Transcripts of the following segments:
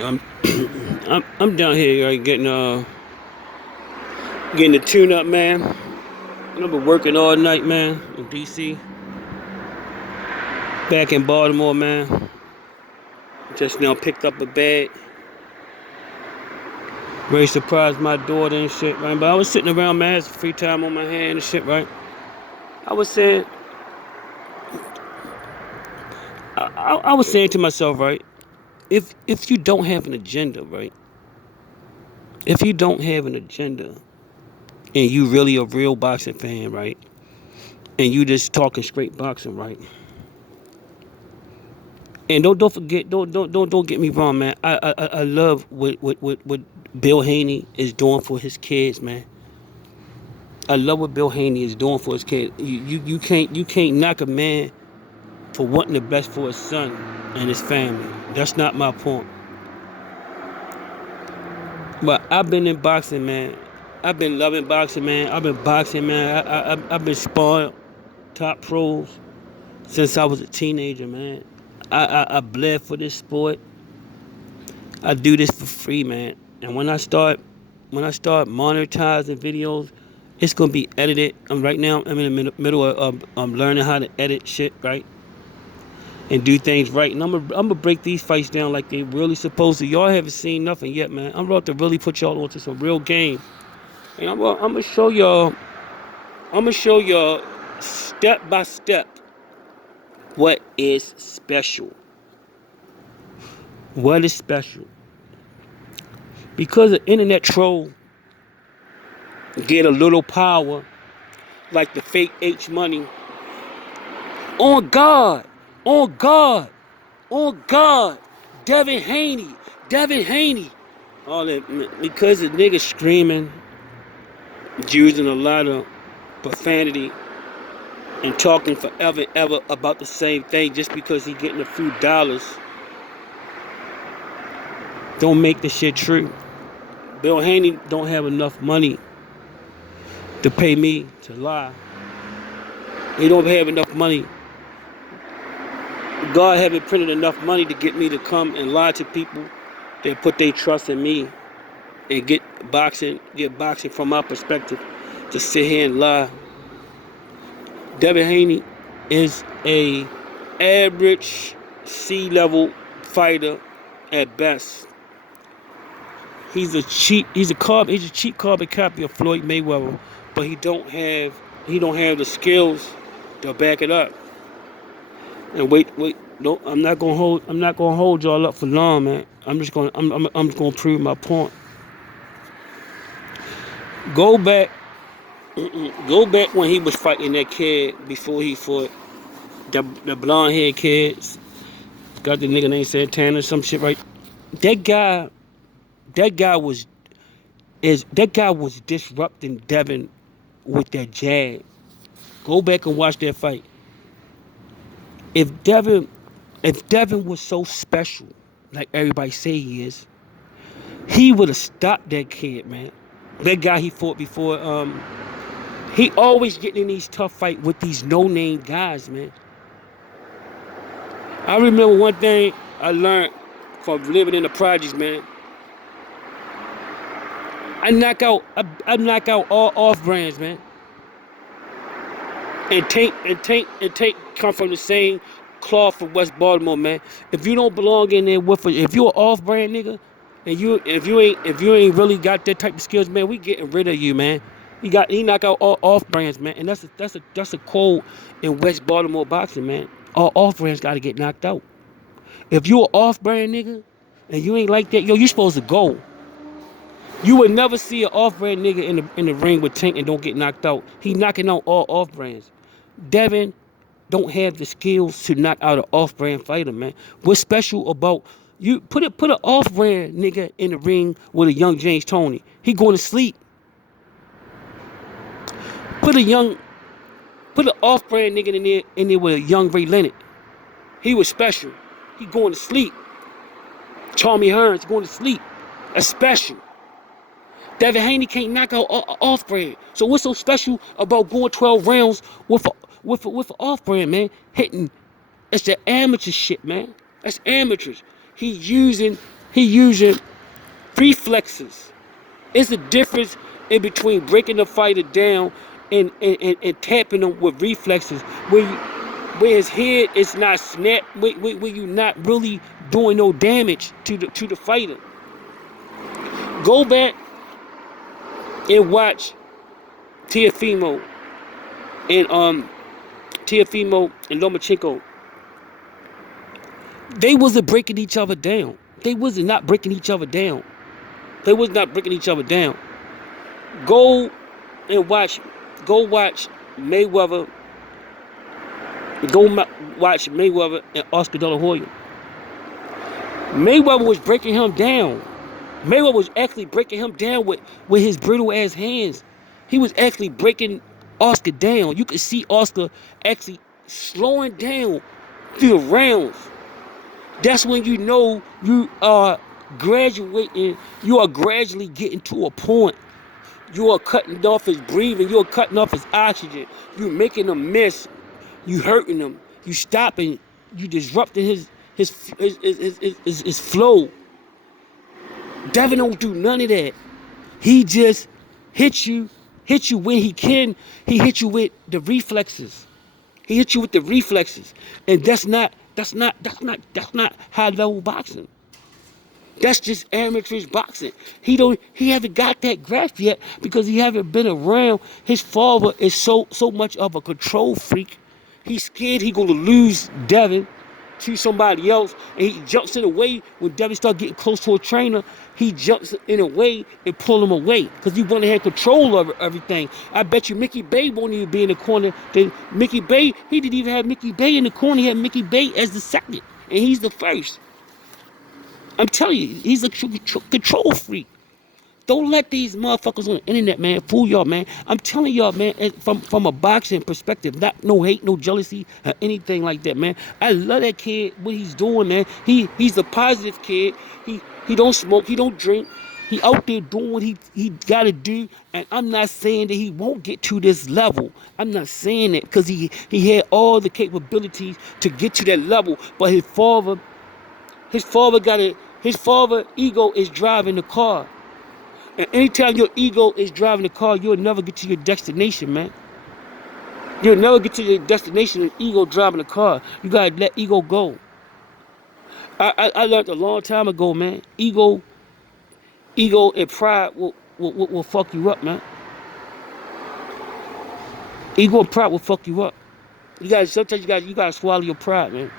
I'm I'm down here right, getting the tune up, man. I've been working all night, man, in DC. Back in Baltimore, man. Just now picked up a bag. Very surprised my daughter and shit, right? But I was sitting around, man, had some free time on my hand and shit, right? I was saying, I was saying to myself, right? If you don't have an agenda, right? If you don't have an agenda, and you really a real boxing fan, right? And you just talking straight boxing, right? And don't forget, don't get me wrong, man. I love what Bill Haney is doing for his kids, man. I love what Bill Haney is doing for his kids. You can't knock a man for wanting the best for his son and his family. That's not my point. But I've been in boxing, man. I've been loving boxing, man. I've been boxing, man. I've been sparring top pros since I was a teenager, man. I bled for this sport. I do this for free, man. And when I start monetizing videos, it's gonna be edited. Right now I'm in the middle of learning how to edit shit, right? And do things right. And I'm gonna break these fights down like they really supposed to. Y'all haven't seen nothing yet, man. I'm about to really put y'all onto some real game. And I'm gonna show y'all. I'm gonna show y'all step by step what is special. What is special? Because the internet troll get a little power, like the fake H money. On God, on God, on God, Devin Haney, Devin Haney. All that because the nigga screaming, using a lot of profanity, and talking forever and ever about the same thing just because he getting a few dollars. Don't make the shit true. Bill Haney don't have enough money to pay me to lie. He don't have enough money. God haven't printed enough money to get me to come and lie to people that put their trust in me and get boxing from my perspective to sit here and lie. Devin Haney is a average C-level fighter at best. He's a cheap carbon copy of Floyd Mayweather, but he don't have the skills to back it up. And wait, no, I'm not gonna hold y'all up for long, man. I'm just gonna prove my point. Go back when he was fighting that kid before he fought the blonde haired kid. Got the nigga named Santana, some shit, right? That guy was disrupting Devin with that jab. Go back and watch that fight. If Devin was so special, like everybody say he is, he would have stopped that kid, man. That guy he fought before, he always getting in these tough fights with these no-name guys, man. I remember one thing I learned from living in the projects, man. I knock out all off brands, man. And Tank come from the same cloth from West Baltimore, man. If you don't belong in there if you're an off brand nigga, and if you ain't really got that type of skills, man, we getting rid of you, man. He knock out all off brands, man, and that's a code in West Baltimore boxing, man. All off brands got to get knocked out. If you an off brand nigga and you ain't like that, yo, you supposed to go. You would never see an off brand nigga in the ring with Tank and don't get knocked out. He knocking out all off brands. Devin don't have the skills to knock out an off brand fighter, man. What's special about you put an off brand nigga in the ring with a young James Toney. He going to sleep. Put an off brand nigga in there with a young Ray Leonard. He was special. He going to sleep. Tommy Hearns going to sleep. That's special. Devin Haney can't knock out off brand. So what's so special about going 12 rounds with an off brand, man? Hitting. It's the amateur shit, man. That's amateurs. He's using He using reflexes. It's a difference in between breaking the fighter down and tapping him with reflexes. Where his head is not snapped, where you not really doing no damage to the fighter. Go back and watch Teofimo and Lomachenko. They wasn't breaking each other down. They was not breaking each other down. They was not breaking each other down. Go watch Mayweather. Watch Mayweather and Oscar De La Hoya. Mayweather was breaking him down. Mayweather was actually breaking him down with his brittle ass hands. He was actually breaking Oscar down. You could see Oscar actually slowing down through the rounds. That's when you know you are graduating. You are gradually getting to a point. You are cutting off his breathing. You are cutting off his oxygen. You making him miss. You hurting him. You stopping. You disrupting his flow. Devin don't do none of that. He just hit you when he can. He hit you with the reflexes. He hit you with the reflexes, and that's not high level boxing. That's just amateurish boxing. He haven't got that grasp yet because he haven't been around. His father is so much of a control freak. He's scared he gonna lose Devin to somebody else, and he jumps in a way when Devin start getting close to a trainer. He jumps in a way and pull him away because he want to have control over everything. I bet you Mickey Bay won't even be in the corner. Then Mickey Bay, he didn't even have Mickey Bay in the corner. He had Mickey Bay as the second, and he's the first. I'm telling you, he's a control freak. Don't let these motherfuckers on the internet, man, fool y'all, man. I'm telling y'all, man, from a boxing perspective, not no hate, no jealousy, or anything like that, man. I love that kid, what he's doing, man. He's a positive kid. He don't smoke, he don't drink. He out there doing what he got to do, and I'm not saying that he won't get to this level. I'm not saying that because he had all the capabilities to get to that level, but his father ego is driving the car. And anytime your ego is driving the car, you'll never get to your destination, man. You'll never get to your destination with ego driving the car. You gotta let ego go. I learned a long time ago, man. Ego and pride will fuck you up, man. Ego and pride will fuck you up. Sometimes you gotta swallow your pride, man.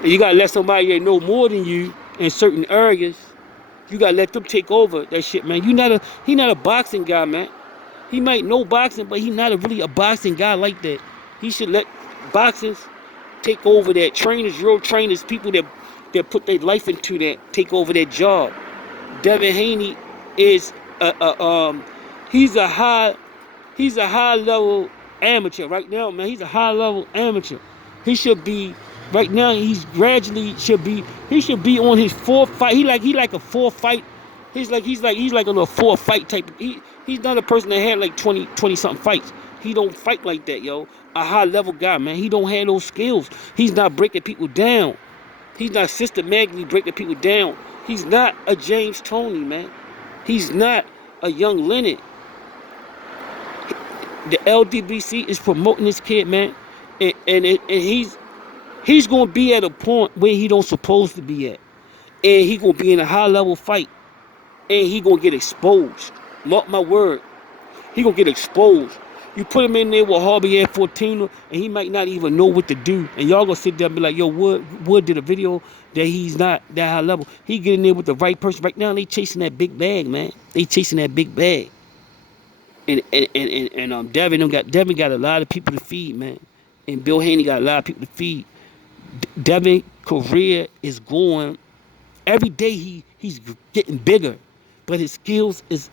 And you gotta let somebody that know more than you in certain areas. You gotta let them take over that shit, man. He not a boxing guy, man. He might know boxing, but he's not really a boxing guy like that. He should let boxers take over that. Trainers, real trainers, people that put their life into that, take over that job. Devin Haney is he's a high level amateur right now, man. He's a high level amateur. He should be. Right now, he should be on his fourth fight. He like a fourth fight. He's like on a fourth fight type. He's not a person that had like 20 something fights. He don't fight like that, yo. A high level guy, man. He don't have those skills. He's not breaking people down. He's not systematically breaking people down. He's not a James Toney, man. He's not a young Leonard. The LDBC is promoting this kid, man, and he's going to be at a point where he don't supposed to be at. And he going to be in a high-level fight. And he going to get exposed. Mark my word. He going to get exposed. You put him in there with Harvey at 14, and he might not even know what to do. And y'all going to sit there and be like, yo, Wood did a video that he's not that high level. He get in there with the right person. Right now, they chasing that big bag, man. They chasing that big bag. And Devin got a lot of people to feed, man. And Bill Haney got a lot of people to feed. Devin's career is going every day. He's getting bigger, but his skills his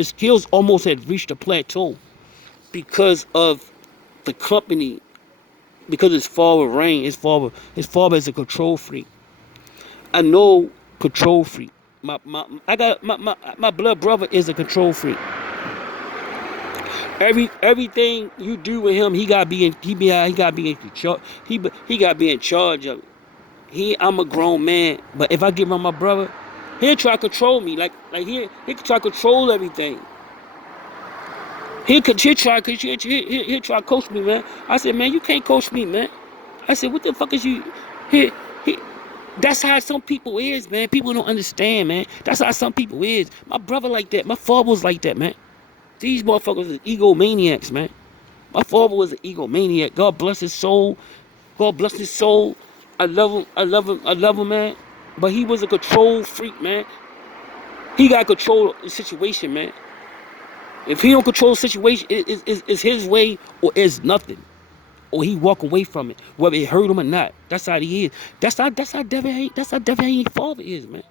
skills almost had reached a plateau because of the company, because his father reigned. His father is a control freak. I know control freak. My blood brother is a control freak. Everything you do with him, he gotta be in control. He gotta be in charge of it. I'm a grown man, but if I get around my brother, he'll try to control me. Like he can try to control everything. He'll try to coach me, man. I said, man, you can't coach me, man. I said, what the fuck is you? He, he, that's how some people is, man. People don't understand, man. That's how some people is. My brother like that. My father was like that, man. These motherfuckers are egomaniacs, man. My father was an egomaniac. God bless his soul. God bless his soul. I love him. I love him. I love him, man. But he was a control freak, man. He got to control the situation, man. If he don't control the situation, it's his way or it's nothing. Or he walk away from it, whether it hurt him or not. That's how he is. That's how Devin father is, man.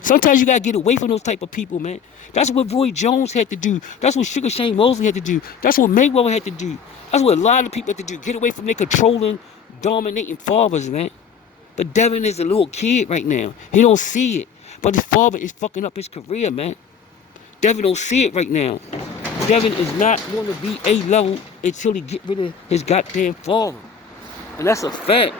Sometimes you gotta get away from those type of people, man. That's what Roy Jones had to do. That's what Sugar Shane Mosley had to do. That's what Mayweather had to do. That's what a lot of people had to do. Get away from their controlling, dominating fathers, man. But Devin is a little kid right now. He don't see it. But his father is fucking up his career, man. Devin don't see it right now. Devin is not going to be A level until he get rid of his goddamn father. And that's a fact.